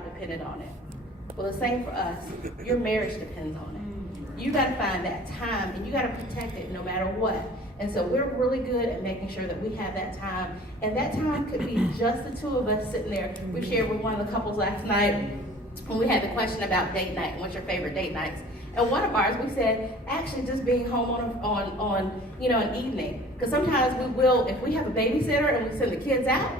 depended on it. Well, the same for us. Your marriage depends on it. You got to find that time, and you got to protect it no matter what. And so we're really good at making sure that we have that time. And that time could be just the two of us sitting there. We shared with one of the couples last night when we had the question about date night. What's your favorite date nights? And one of ours, we said, actually just being home on an evening. Because sometimes we will, if we have a babysitter and we send the kids out,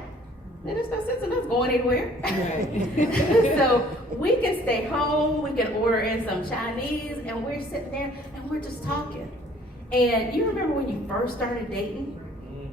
then there's no sense in us going anywhere. Right. So we can stay home, we can order in some Chinese, and we're sitting there and we're just talking. And you remember when you first started dating,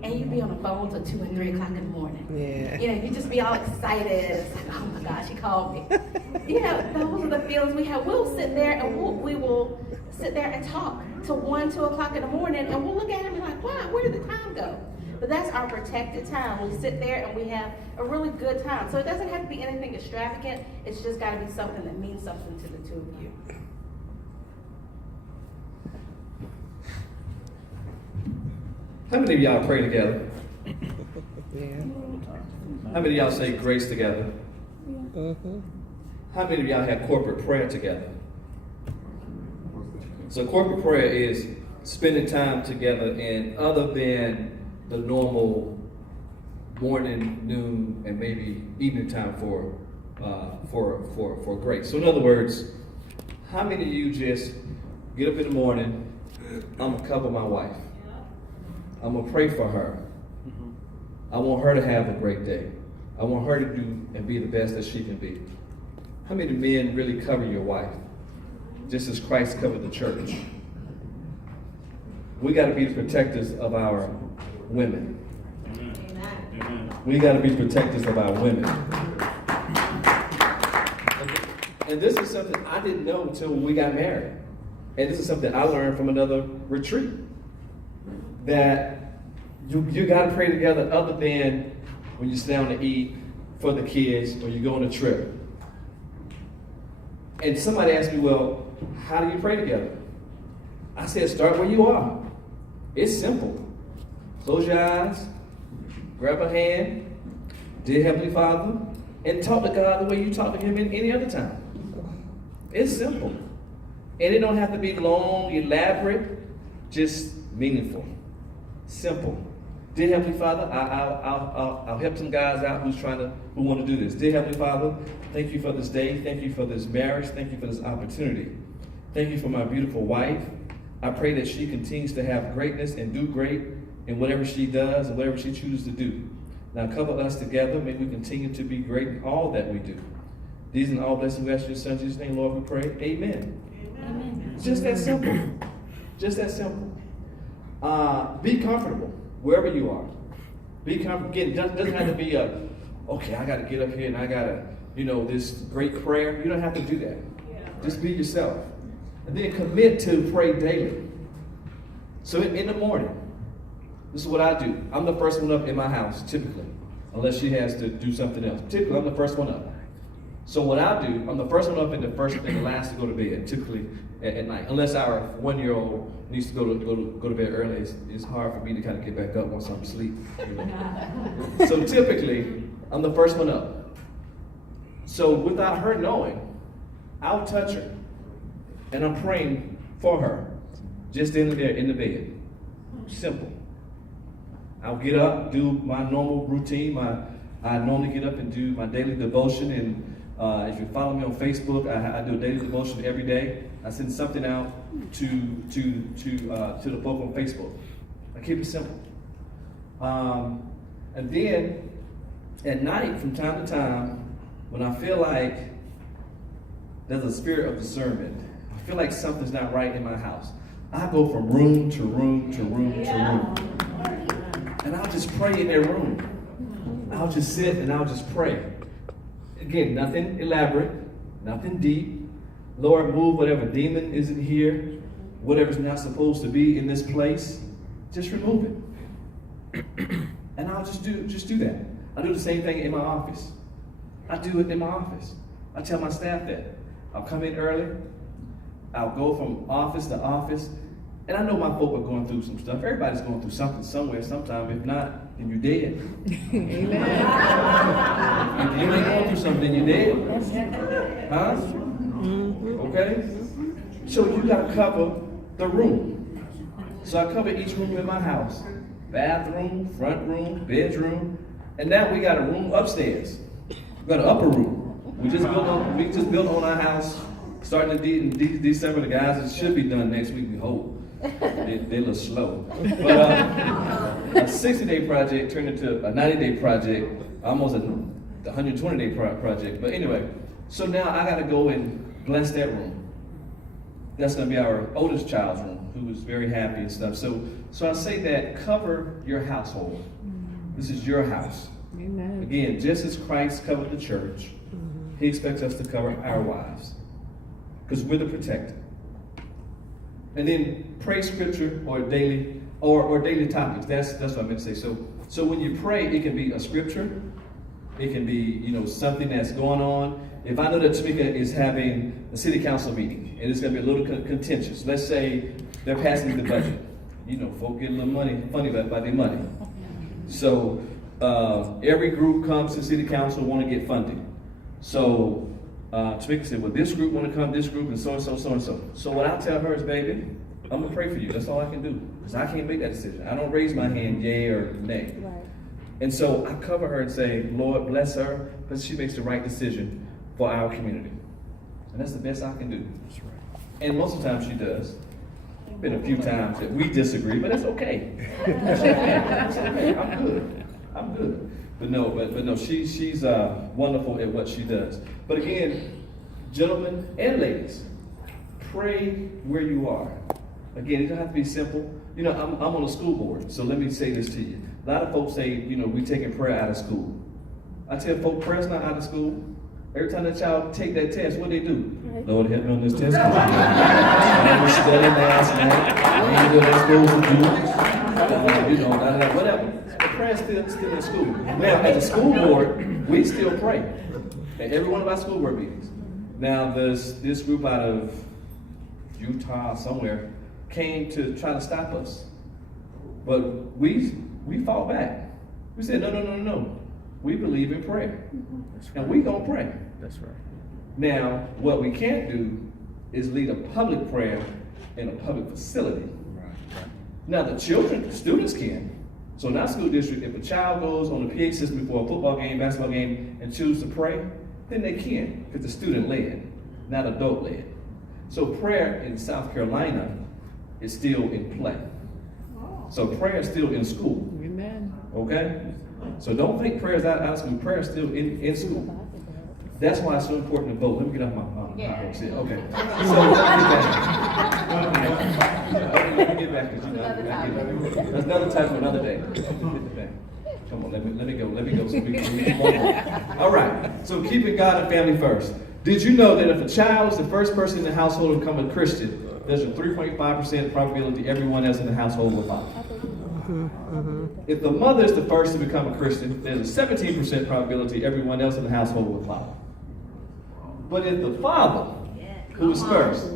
and you'd be on the phone till 2 and 3 o'clock in the morning. Yeah. You'd just be all excited. It's like, oh my gosh, he called me. Those are the feelings we have. We'll sit there and we will sit there and talk till 1, 2 o'clock in the morning, and we'll look at him and be like, wow, where did the time go? But that's our protected time. We sit there and we have a really good time. So it doesn't have to be anything extravagant. It's just got to be something that means something to the two of you. How many of y'all pray together? Yeah. How many of y'all say grace together? How many of y'all have corporate prayer together? So corporate prayer is spending time together, and other than the normal morning, noon, and maybe evening time for grace. So in other words, how many of you just get up in the morning, I'm gonna cover my wife. I'm gonna pray for her. I want her to have a great day. I want her to do and be the best that she can be. How many men really cover your wife? Just as Christ covered the church. We gotta be the protectors of our women. Amen. We gotta be protectors of our women. And this is something I didn't know until we got married. And this is something I learned from another retreat. That you got to pray together other than when you sit down to eat for the kids or you go on a trip. And somebody asked me, well, how do you pray together? I said, start where you are. It's simple. Close your eyes, grab a hand, dear Heavenly Father, and talk to God the way you talk to Him in any other time. It's simple. And it don't have to be long, elaborate, just meaningful. Simple. Dear Heavenly Father, I'll help some guys out who want to do this. Dear Heavenly Father, thank you for this day. Thank you for this marriage. Thank you for this opportunity. Thank you for my beautiful wife. I pray that she continues to have greatness and do great in whatever she does and whatever she chooses to do. Now cover us together. May we continue to be great in all that we do. These and all blessings we ask in your Son Jesus' name, Lord, we pray. Amen. Amen. Just that simple. Just that simple. Be comfortable wherever you are. Be comfortable. Again, it doesn't have to be okay, I got to get up here and I got to, this great prayer. You don't have to do that. Just be yourself. And then commit to pray daily. So in the morning, this is what I do. I'm the first one up in my house, typically, unless she has to do something else. Typically, I'm the first one up. So what I do, I'm the first one up and the last to go to bed, typically at night. Unless our 1-year-old needs to go to bed early, it's hard for me to kind of get back up once I'm asleep. So typically, I'm the first one up. So without her knowing, I'll touch her, and I'm praying for her, just in the bed. Simple. I'll get up, do my normal routine. I normally get up and do my daily devotion, and if you follow me on Facebook, I do a daily devotion every day. I send something out to the folk on Facebook. I keep it simple. And then at night, from time to time, when I feel like there's a spirit of discernment, I feel like something's not right in my house, I go from room to room to room to room. And I'll just pray in their room. I'll just sit and I'll just pray. Again, nothing elaborate, nothing deep. Lord, move whatever demon isn't here, whatever's not supposed to be in this place, just remove it. And I'll just do that. I do the same thing in my office. I do it in my office. I tell my staff that. I'll come in early. I'll go from office to office. And I know my folk are going through some stuff. Everybody's going through something somewhere, sometime. If not, then you're dead. Amen. If you ain't going through something, then you're dead. Huh? Okay? So you got to cover the room. So I cover each room in my house. Bathroom, front room, bedroom. And now we got a room upstairs. We got an upper room. We just built on our house starting in December. The guys, it should be done next week, we hope. They're a little slow. But a 60-day project turned into a 90-day project, almost a 120-day project. But anyway, so now I got to go and bless that room. That's going to be our oldest child's room, who is very happy and stuff. So I say that cover your household. This is your house. Amen. Again, just as Christ covered the church, he expects us to cover our wives, because we're the protector. And then pray scripture or daily topics. That's what I meant to say. So when you pray, it can be a scripture. It can be, something that's going on. If I know that Tameika is having a city council meeting and it's going to be a little contentious, let's say they're passing the budget. Folk get a little funny about their money. So every group comes to city council want to get funding. So Tameika said, well, this group want to come, this group, and so and so, so and so. So what I tell her is, baby, I'm going to pray for you. That's all I can do. Because I can't make that decision. I don't raise my hand, yay or nay. Right. And so I cover her and say, Lord, bless her, because she makes the right decision for our community. And that's the best I can do. That's right. And most of the time she does. Been a few times that we disagree, but that's okay. That's okay. I'm good. But no, she's wonderful at what she does. But again, gentlemen and ladies, pray where you are. Again, it doesn't have to be simple. I'm on a school board, so let me say this to you. A lot of folks say, we taking prayer out of school. I tell folks, prayer's not out of school. Every time that child take that test, what do they do? Right. Lord, help me on this test. I'm studying last night. I what they're supposed to do. Whatever. But prayer's still in school. Now, as a school board, we still pray at every one of our school board meetings. Now, this group out of Utah somewhere came to try to stop us. But we fought back. We said, no. We believe in prayer. And we gonna pray. That's right. Now, what we can't do is lead a public prayer in a public facility. Right. Now, the students can. So in our school district, if a child goes on the PA system before a football game, basketball game, and choose to pray, then they can, because the student led, not adult led. So prayer in South Carolina is still in play. So prayer is still in school. Amen. Okay? So don't think prayer is out of school. Prayer is still in school. That's why it's so important to vote. Let me get off my okay. So let me get back. That's another time for another day. Come on, let me go. So we can move on. All right. So keeping God and family first. Did you know that if a child is the first person in the household to become a Christian, there's a 3.5% probability everyone else in the household will follow? If the mother is the first to become a Christian, there's a 17% probability everyone else in the household will follow. But if the father, who is first,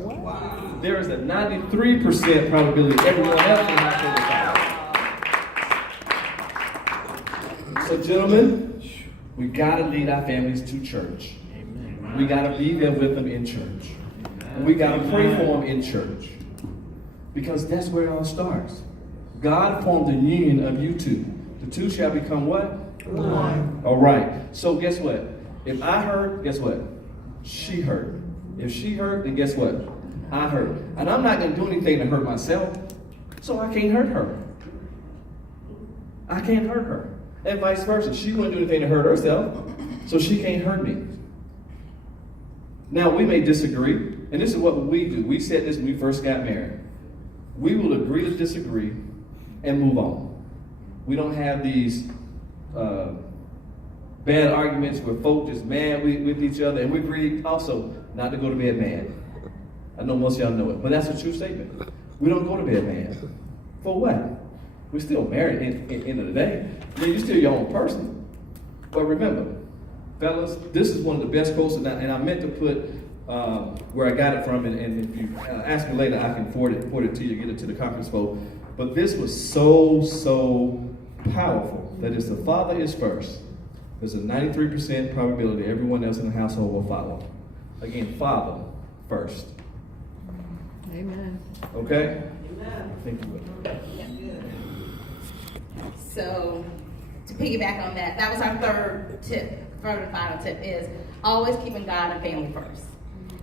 there is a 93% probability everyone else in the household will follow. So gentlemen, we gotta lead our families to church. We gotta be there with them in church. And we gotta pray for them in church. Because that's where it all starts. God formed the union of you two. The two shall become what? One. All right. So guess what? If I hurt, guess what? She hurt. If she hurt, then guess what? I hurt. And I'm not going to do anything to hurt myself, so I can't hurt her. I can't hurt her. And vice versa. She wouldn't do anything to hurt herself, so she can't hurt me. Now, we may disagree, and this is what we do. We said this when we first got married. We will agree to disagree and move on. We don't have these bad arguments where folk just mad with each other, and we agree also not to go to bed mad. I know most of y'all know it, but that's a true statement. We don't go to bed mad. For what? We're still married at the end of the day. Yeah, you're still your own person. But remember, fellas, this is one of the best quotes, and I meant to put where I got it from, and if you ask me later, I can forward it to you, get it to the conference vote. But this was so powerful that is the father is first, there's a 93% probability everyone else in the household will follow. Again, father first. Amen. Okay? Amen. I think you will. So, to piggyback on that, that was our third and final tip is always keeping God and family first.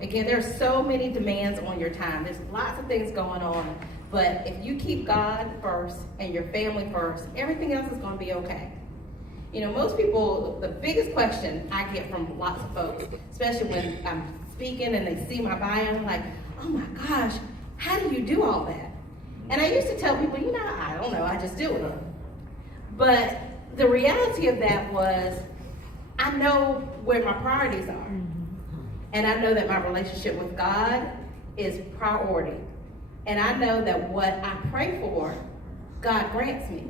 Again, there's so many demands on your time. There's lots of things going on. But if you keep God first and your family first, everything else is going to be okay. You know, most people, the biggest question I get from lots of folks, especially when I'm speaking and they see my bio, I'm like, oh my gosh, how do you do all that? And I used to tell people, you know, I don't know, I just do it. But the reality of that was, I know where my priorities are. And I know that my relationship with God is priority. And I know that what I pray for, God grants me.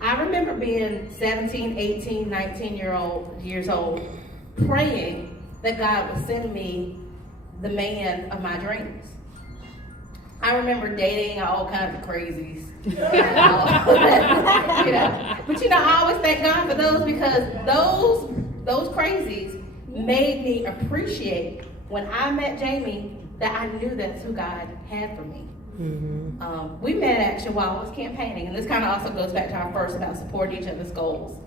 I remember being 17, 18, 19 years old, praying that God would send me the man of my dreams. I remember dating all kinds of crazies. You know. But you know, I always thank God for those because those crazies made me appreciate when I met Jamie that I knew that's who God had for me. Mm-hmm. We met actually while I was campaigning, and this kind of also goes back to our first about supporting each other's goals.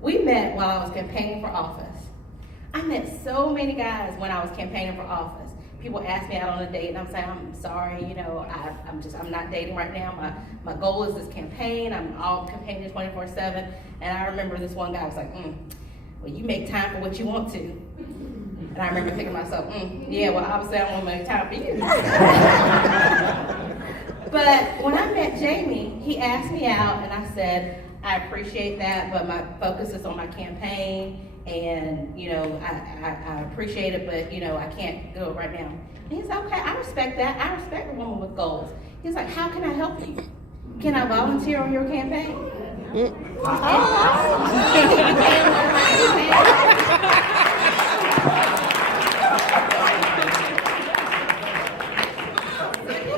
We met while I was campaigning for office. I met so many guys when I was campaigning for office. People ask me out on a date, and I'm saying, I'm sorry, you know, I'm not dating right now. My goal is this campaign. I'm all campaigning 24/7. And I remember this one guy was like, well, you make time for what you want to. And I remember thinking to myself, yeah, well, obviously I don't want to make time for you. But when I met Jamie, he asked me out, and I said, I appreciate that, but my focus is on my campaign. And, you know, I appreciate it, but, you know, I can't do it right now. And he's like, okay, I respect that. I respect a woman with goals. He's like, how can I help you? Can I volunteer on your campaign? So he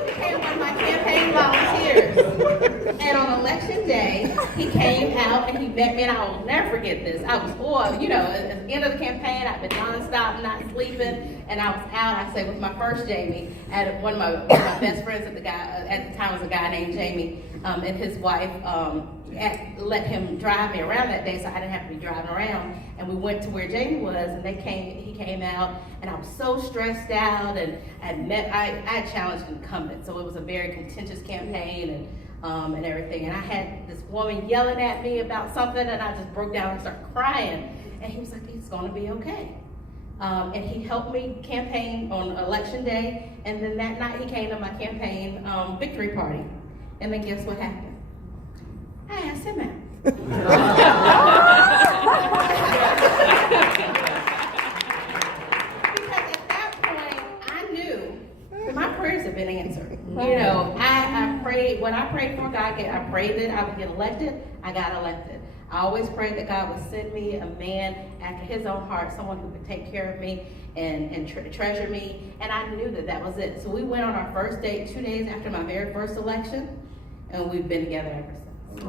became one of my campaign volunteers. And on election day, he came out and he met me, and I will never forget this. I was bored, you know, at the end of the campaign, I've been nonstop, not sleeping, and I was out, I say, with my first Jamie, and one of my best friends at the time was a guy named Jamie, and his wife let him drive me around that day, so I didn't have to be driving around. And we went to where Jamie was, and he came out, and I was so stressed out, and I challenged incumbents, so it was a very contentious campaign, and everything. And I had this woman yelling at me about something, and I just broke down and started crying. And he was like, it's gonna be okay. And he helped me campaign on election day, and then that night he came to my campaign victory party. And then guess what happened? I asked him out. Because at that point, I knew that my prayers had been answered. You know, I prayed, when I prayed for God, I prayed that I would get elected, I got elected. I always prayed that God would send me a man after his own heart, someone who would take care of me and treasure me, and I knew that was it. So we went on our first date 2 days after my very first election, and we've been together ever since. But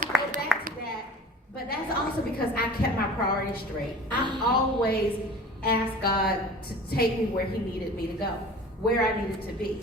to go back to that, but that's also because I kept my priorities straight. I always asked God to take me where he needed me to go, where I needed to be.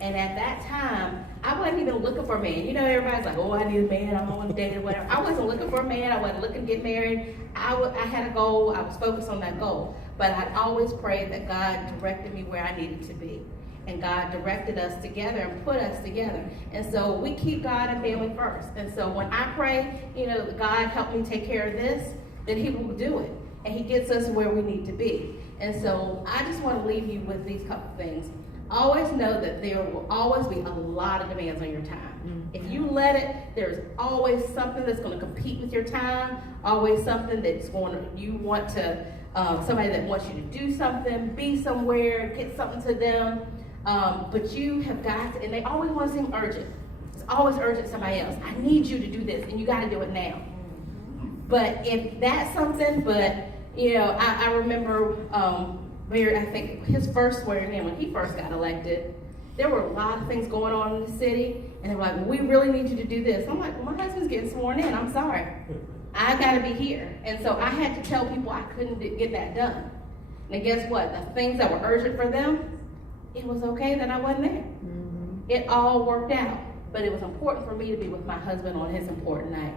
And at that time, I wasn't even looking for a man. You know, everybody's like, oh, I need a man, I don't want to date or whatever. I wasn't looking for a man, I wasn't looking to get married. I had a goal, I was focused on that goal. But I'd always prayed that God directed me where I needed to be. And God directed us together and put us together. And so we keep God and family first. And so when I pray, you know, God help me take care of this, then he will do it. And he gets us where we need to be. And so I just want to leave you with these couple things. Always know that there will always be a lot of demands on your time. If you let it, there's always something that's going to compete with your time, always something that's you want to, somebody that wants you to do something, be somewhere, get something to them. But you have got to, and they always want to seem urgent. It's always urgent to somebody else. I need you to do this, and you got to do it now. But if that's something, you know, I remember, I think his first swearing in when he first got elected, There were a lot of things going on in the city, and they were like, well, we really need you to do this. I'm like, well, my husband's getting sworn in, I'm sorry. I gotta be here. And so I had to tell people I couldn't get that done. And guess what? The things that were urgent for them, it was okay that I wasn't there. Mm-hmm. It all worked out. But it was important for me to be with my husband on his important night.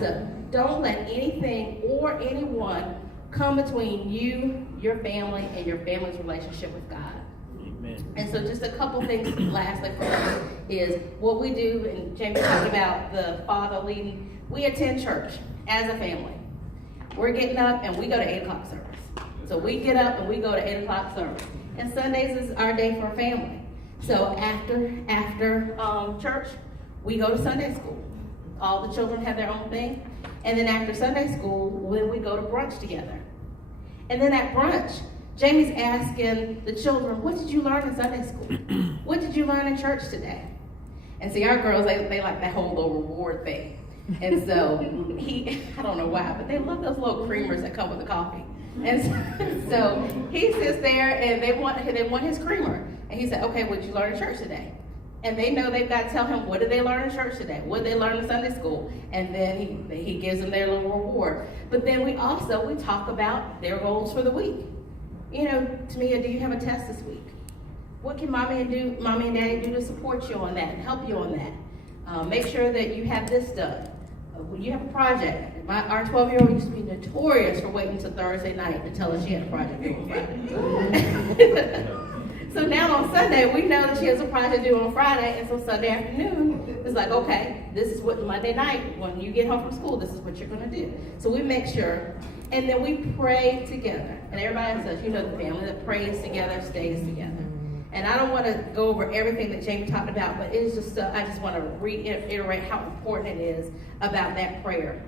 So don't let anything or anyone come between you, your family, and your family's relationship with God. Amen. And so just a couple things lastly for us is what we do, and Jamie talked about the father leading. We attend church as a family. We're getting up and we go to 8 o'clock service. So we get up and we go to 8 o'clock service. And Sundays is our day for family. So after church, we go to Sunday school. All the children have their own thing. And then after Sunday school, then we go to brunch together. And then at brunch, Jamie's asking the children, what did you learn in Sunday school? What did you learn in church today? And see, our girls, they like that whole little reward thing. And so I don't know why, but they love those little creamers that come with the coffee. And so he sits there and they want his creamer. And he said, okay, what did you learn in church today? And they know they've got to tell him, what did they learn in church today? What did they learn in Sunday school? And then he gives them their little reward. But then we talk about their goals for the week. You know, Tameika, do you have a test this week? What can mommy and daddy do to support you on that and help you on that? Make sure that you have this done. When you have a project, our 12-year-old used to be notorious for waiting until Thursday night to tell us she had a project due on Friday. So now on Sunday, we know that she has a project due on Friday, and so Sunday afternoon, it's like, okay, this is what Monday night, when you get home from school, this is what you're gonna do. So we make sure, and then we pray together. And everybody says, you know, the family that prays together stays together. And I don't want to go over everything that Jamie talked about, but it's just, I just want to reiterate how important it is about that prayer.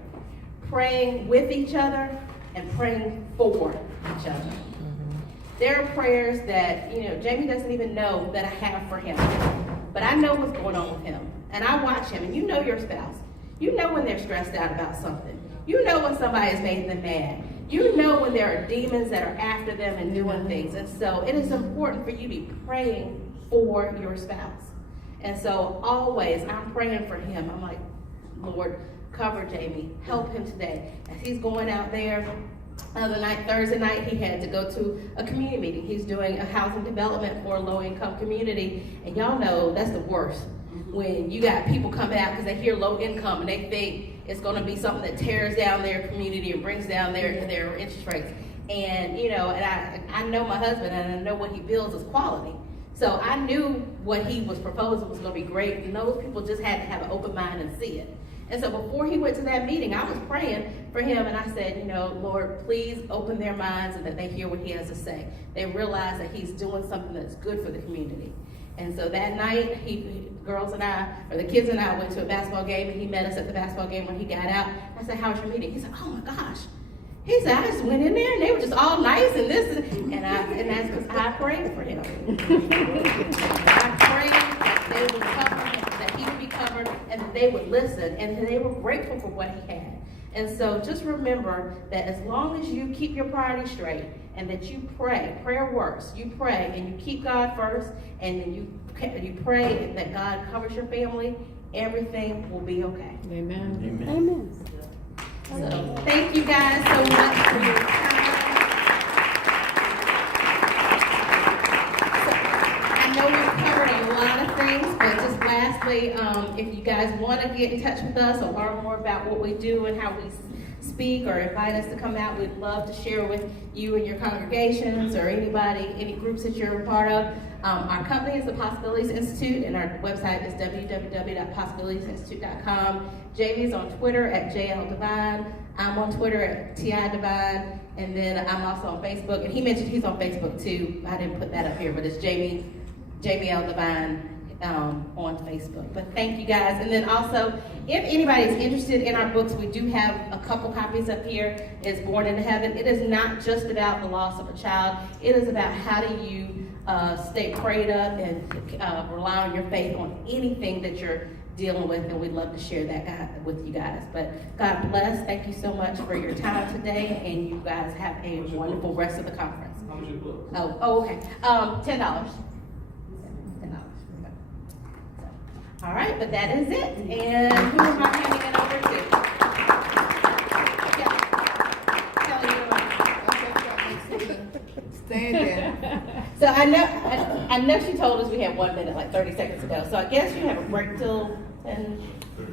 Praying with each other and praying for each other. There are prayers that, you know, Jamie doesn't even know that I have for him. But I know what's going on with him. And I watch him, and you know your spouse. You know when they're stressed out about something. You know when somebody has made them mad. You know when there are demons that are after them and doing things. And so it is important for you to be praying for your spouse. And so always I'm praying for him. I'm like, Lord, cover Jamie. Help him today. As he's going out there, Thursday night, he had to go to a community meeting. He's doing a housing development for a low-income community. And y'all know that's the worst. When you got people coming out because they hear low income and they think it's going to be something that tears down their community and brings down their interest rates. And, you know, and I know my husband and I know what he builds is quality. So I knew what he was proposing was going to be great. And those people just had to have an open mind and see it. And so before he went to that meeting, I was praying for him and I said, you know, Lord, please open their minds and that they hear what he has to say. They realize that he's doing something that's good for the community. And so that night, the kids and I went to a basketball game, and he met us at the basketball game when he got out. I said, how was your meeting? He said, oh my gosh. He said, I just went in there and they were just all nice and this and that's because I prayed for him. I prayed that they would cover him, that he would be covered, and that they would listen, and they were grateful for what he had. And so just remember that as long as you keep your priorities straight and that you pray, prayer works. You pray and you keep God first, and then you pray that God covers your family, everything will be okay. Amen. Amen. Amen. So thank you guys so much for your time. So, I know we've covered a lot of things, but just lastly, if you guys want to get in touch with us or learn more about what we do and how we speak or invite us to come out, we'd love to share with you and your congregations or anybody, any groups that you're a part of. Our company is the Possibilities Institute, and our website is www.possibilitiesinstitute.com. Jamie's on Twitter at JLDivine. I'm on Twitter at TIDivine, and then I'm also on Facebook. And he mentioned he's on Facebook too. I didn't put that up here, but it's Jamie L. Divine on Facebook. But thank you guys. And then also, if anybody is interested in our books, we do have a couple copies up here. It's Born into Heaven. It is not just about the loss of a child. It is about how do you stay prayed up and rely on your faith on anything that you're dealing with, and we'd love to share that with you guys. But God bless. Thank you so much for your time today, and you guys have a wonderful rest of the conference. How much your book? Oh, okay. $10. $10. All right, but that is it. And who am I handing it over to? Yeah. Kelly, you're right. Stand there. So I know she told us we had 1 minute, like 30 seconds ago. So I guess you have a break till 10.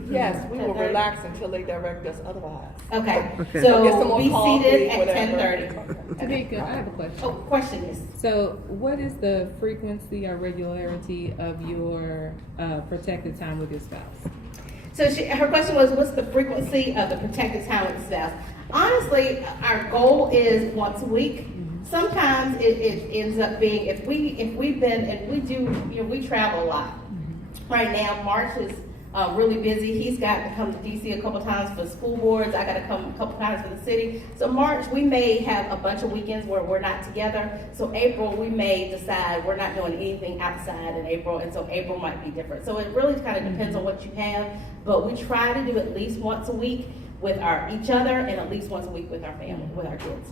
Yes, we will 10:30? relax until they direct us otherwise. Okay. Get So someone be coffee, seated at whatever. 10:30. Tameika, I have a question. Oh, question is. So, what is the frequency or regularity of your protected time with your spouse? So her question was, what's the frequency of the protected time with the spouse? Honestly, our goal is once a week. Sometimes it ends up being, if we've been, and we do, we travel a lot. Right now, March is really busy. He's got to come to DC a couple times for school boards. I got to come a couple times for the city. So March, we may have a bunch of weekends where we're not together. So April, we may decide we're not doing anything outside in April, and so April might be different. So it really kind of depends on what you have, but we try to do at least once a week with each other, and at least once a week with our family, with our kids.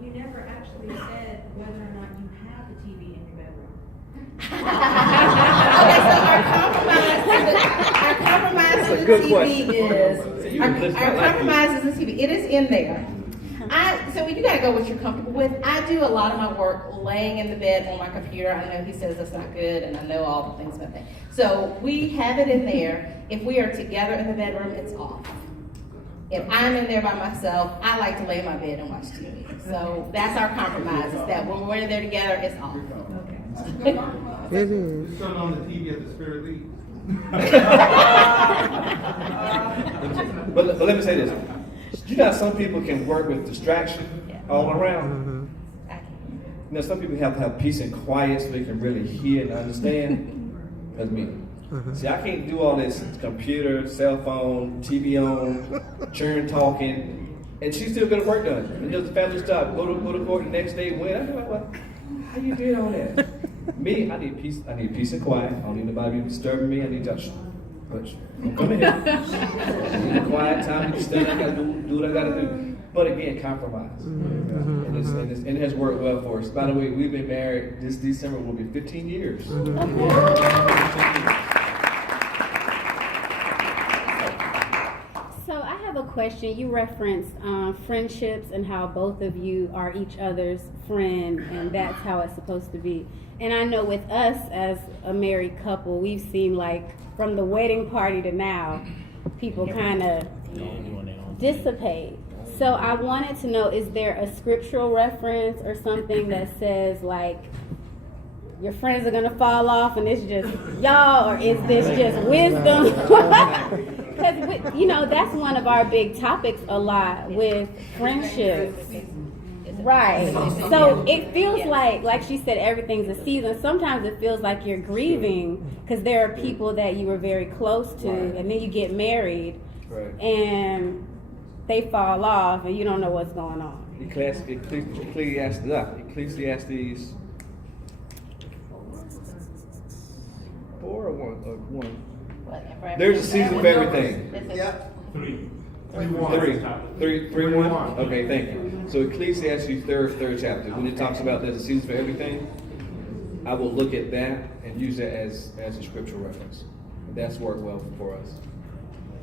You never actually said whether or not you have the TV in your bedroom. Okay, so our compromise to the good TV question. is, See, you our listen, I like compromise is the TV. It is in there. So you gotta go what you're comfortable with. I do a lot of my work laying in the bed on my computer. I know he says that's not good, and I know all the things about that. So we have it in there. If we are together in the bedroom, it's off. If I'm in there by myself, I like to lay in my bed and watch TV. So that's our compromise, is that when we're in there together, it's off. It is. Turn on the TV at the spirit leads. But let me say this. You know, some people can work with distraction all around. Some people have to have peace and quiet so they can really hear and understand. That's me. See, I can't do all this computer, cell phone, TV on, churn talking, and she's still getting work done. And does the family stuff. Go to court the next day, win. I'm like, well, how you did all that? Me, I need peace. I need peace and quiet. I don't need nobody disturbing me. I need to don't come in here. I need a quiet time. I stand. I gotta do what I gotta do. But again, compromise. And it has worked well for us. By the way, we've been married. This December will be 15 years. So I have a question. You referenced friendships and how both of you are each other's friend, and that's how it's supposed to be. And I know with us as a married couple, we've seen, like, from the wedding party to now, people kind of dissipate. So I wanted to know, is there a scriptural reference or something that says, like, your friends are gonna fall off and it's just y'all, or is this just wisdom? Because that's one of our big topics a lot with friendships. Right. So it feels like she said, everything's a season. Sometimes it feels like you're grieving because there are people that you were very close to, and then you get married, and they fall off, and you don't know what's going on. Ecclesiastes 4 or 1? Whatever. There's a season for everything. Yep. 3. 3, 1? Okay, thank you. So Ecclesiastes third chapter, when it talks about there's a season for everything, I will look at that and use that as a scriptural reference. That's worked well for us.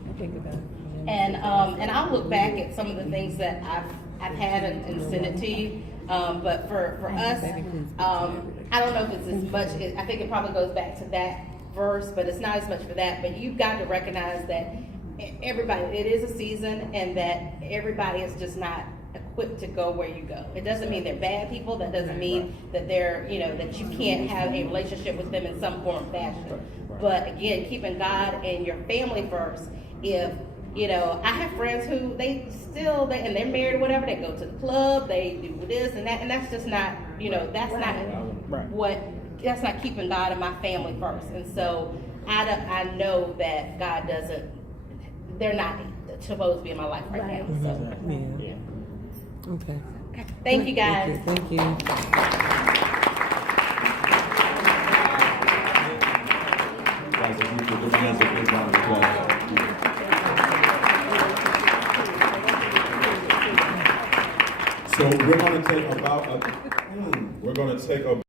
I think about it. And I'll look back at some of the things that I've had and send it to you. But for us, I don't know if it's as much. I think it probably goes back to that verse, but it's not as much for that. But you've got to recognize that everybody, it is a season, and that everybody is just not equipped to go where you go. It doesn't mean they're bad people. That doesn't mean that they're, that you can't have a relationship with them in some form or fashion. But again, keeping God and your family first. If I have friends who and they're married or whatever, they go to the club, they do this and that, and that's just not, that's not keeping God and my family first. And so I know that God doesn't, they're not supposed to be in my life right now. So, yeah. Okay. Thank you, guys. Thank you. Guys, if you could put your hands up, please, round of applause. So we're going to take about